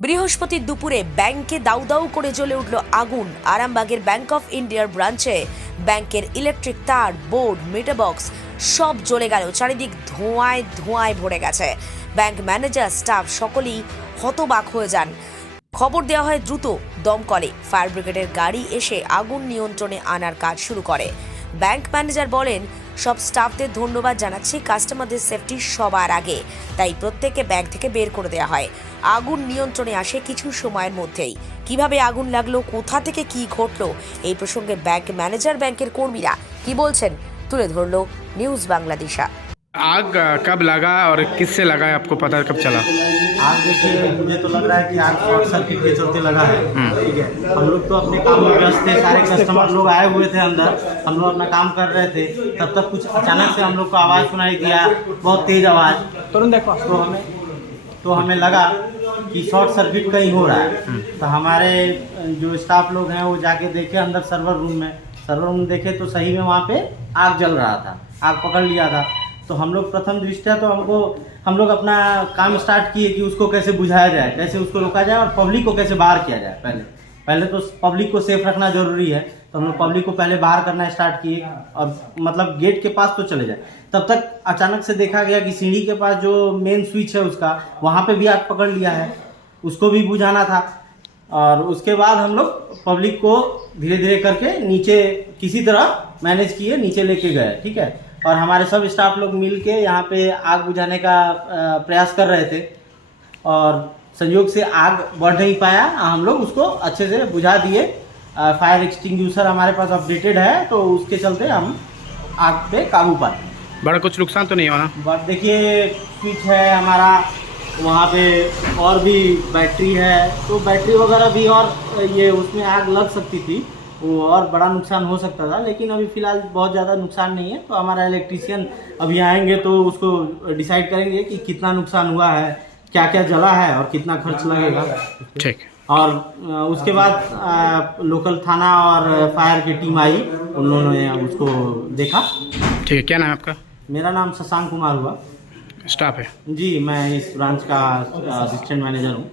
বৃহস্পতির দুপুরে ব্যাংকে দাউ দাউ করে জ্বলে উঠল আগুন। আরামবাগের ব্যাংক অফ ইন্ডিয়ার ব্রাঞ্চে ব্যাংকের ইলেকট্রিক তার, বোর্ড, মিটার বক্স সব জ্বলে গেল। চারিদিক ধোঁয়ায় ধোঁয়ায় ভরে গেছে। ব্যাংক ম্যানেজার, স্টাফ সকলেই হতবাক হয়ে যান। খবর দেওয়া হয় দ্রুত দমকলে। ফায়ার ব্রিগেডের গাড়ি এসে আগুন নিয়ন্ত্রণে আনার কাজ শুরু করে। ব্যাংক ম্যানেজার বলেন, সব স্টাফদের ধন্যবাদ জানাচ্ছি, কাস্টমারদের সেফটি সবার আগে, তাই প্রত্যেককে ব্যাংক থেকে বের করে দেওয়া হয়। আগুন নিয়ন্ত্রণে আসে কিছু সময়ের মধ্যেই। কিভাবে আগুন লাগলো, কোথা থেকে কি ঘটলো, এই প্রসঙ্গে ব্যাংক ম্যানেজার, ব্যাংকের কর্মীরা কি বলছেন তুলে ধরলো নিউজ বাংলাদেশা। आग कब लगा और किससे लगा है, आपको पता कब चला? आग देखिए, मुझे तो लग रहा है कि आग शॉर्ट सर्किट के चलते लगा है। ठीक है, हम लोग तो अपने काम में व्यस्त थे, सारे कस्टमर लोग आए हुए थे अंदर, हम लोग अपना काम कर रहे थे, तब तक कुछ अचानक से हम लोग को आवाज़ सुनाई दिया, बहुत तेज़ आवाज़। तुरंत देखो तो हमें लगा कि शॉर्ट सर्किट कहीं हो रहा है। तो हमारे जो स्टाफ लोग हैं वो जाके देखे अंदर सर्वर रूम देखे तो सही में वहाँ पे आग जल रहा था, आग पकड़ लिया था। तो हम लोग प्रथम दृष्टया तो हम लोग अपना काम स्टार्ट किए कि उसको कैसे बुझाया जाए, कैसे उसको रोका जाए और पब्लिक को कैसे बाहर किया जाए। पहले तो पब्लिक को सेफ रखना जरूरी है, तो हम लोग पब्लिक को पहले बाहर करना स्टार्ट किए और मतलब गेट के पास तो चले जाए। तब तक अचानक से देखा गया कि सीढ़ी के पास जो मेन स्विच है उसका, वहाँ पे भी आग पकड़ लिया है, उसको भी बुझाना था। और उसके बाद हम लोग पब्लिक को धीरे धीरे करके नीचे किसी तरह मैनेज किए, नीचे लेके गए। ठीक है, और हमारे सब स्टाफ लोग मिल के यहाँ पे आग बुझाने का प्रयास कर रहे थे और संयोग से आग बढ़ नहीं पाया, हम लोग उसको अच्छे से बुझा दिए। फायर एक्सटिंग्विशर हमारे पास अपडेटेड है, तो उसके चलते हम आग पे काबू पाए। बड़ा कुछ नुकसान तो नहीं हुआ ना? बट देखिए, स्विच है हमारा, वहाँ पे और भी बैटरी है, तो बैटरी वगैरह भी और ये उसमें आग लग सकती थी, वो और बड़ा नुकसान हो सकता था, लेकिन अभी फ़िलहाल बहुत ज़्यादा नुकसान नहीं है। तो हमारा इलेक्ट्रीशियन अभी आएंगे तो उसको डिसाइड करेंगे कि कितना नुकसान हुआ है, क्या क्या जला है और कितना खर्च लगेगा। ठीक। और उसके बाद लोकल थाना और फायर की टीम आई, उन लोगों ने उसको देखा। ठीक है, क्या नाम है आपका? मेरा नाम शशांक कुमार हुआ। स्टाफ है जी, मैं इस ब्रांच का असिस्टेंट मैनेजर हूँ।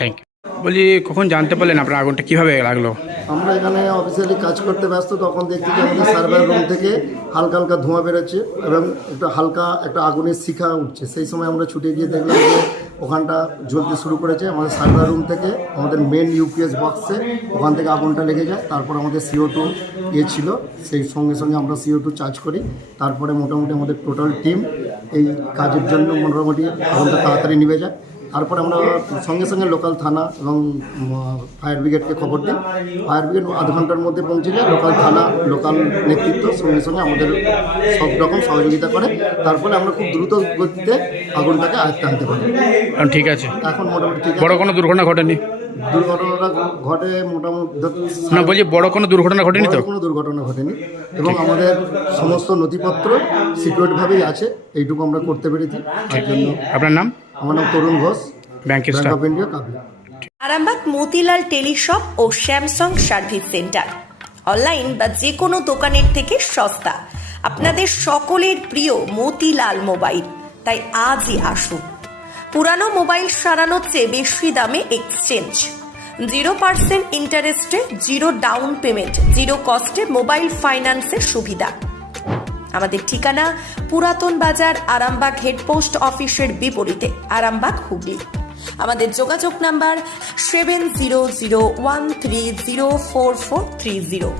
Thank you. বলি, কখন জানতে পারলেন আপনার আগুনটা কিভাবে লাগলো? আমরা এখানে অফিসিয়ালি কাজ করতে ব্যস্ত, তখন দেখছি যে আমাদের সার্ভার রুম থেকে হালকা হালকা ধোঁয়া বেরোচ্ছে এবং একটা হালকা একটা আগুনের শিখা উঠছে। সেই সময় আমরা ছুটে গিয়ে দেখলাম যে ওখানটা জ্বলতে শুরু করেছে। আমাদের সার্ভার রুম থেকে আমাদের মেন ইউপিএস বক্সে ওখান থেকে আগুনটা লেগে যায়। তারপর আমাদের CO2 ছিল, সেই সঙ্গে সঙ্গে আমরা CO2 চার্জ করি। তারপরে মোটামুটি আমাদের টোটাল টিম এই কাজের জন্য মোটামুটি আগুনটা তাড়াতাড়ি নিভে যায়। তারপরে আমরা সঙ্গে সঙ্গে লোকাল থানা এবং ফায়ার ব্রিগেডকে খবর দিই। ফায়ার ব্রিগেড আধ ঘন্টার মধ্যে পৌঁছে যায়। লোকাল থানা, লোকাল নেতৃত্ব সঙ্গে সঙ্গে আমাদের সব রকম সহযোগিতা করে। তারপরে আমরা খুব দ্রুত গতিতে আগুনটাকে আয়ত্তে আনতে পারি। ঠিক আছে, এখন মোটামুটি ঠিক আছে। বড় কোনো দুর্ঘটনা ঘটেনি? দুর্ঘটনাটা ঘটে মোটামুটি না, বলছি বড় কোনো দুর্ঘটনা ঘটেনি তো? কোনো দুর্ঘটনা ঘটেনি এবং আমাদের সমস্ত নথিপত্র সিকিউরভাবেই আছে, এইটুকু আমরা করতে পেরেছি। তার জন্য আপনার নাম? আমার নাম তরুণ ঘোষ, ব্যাংকের ব্যাংক স্টাফ। অফ ইন্ডিয়া, কাবলি। আরামবাগ মতিলাল টেলিশপ ও স্যামসাং সার্ভিস সেন্টার, অনলাইন বা যে কোনো দোকানের থেকে সস্তা। আপনাদের সকলের প্রিয় মতিলাল মোবাইল, তাই আজই আসুন। পুরানো মোবাইল সারানোর চেয়ে বেশি দামে এক্সচেঞ্জ, 0% ইন্টারেস্টে, 0 ডাউন পেমেন্ট, 0 কস্টে মোবাইল ফাইন্যান্সের সুবিধা। আমাদের ঠিকানা পুরাতন বাজার, আরামবাগ হেডপোস্ট অফিসের বিপরীতে, আরামবাগ, হুগলি। আমাদের যোগাযোগ নাম্বার 7001304430।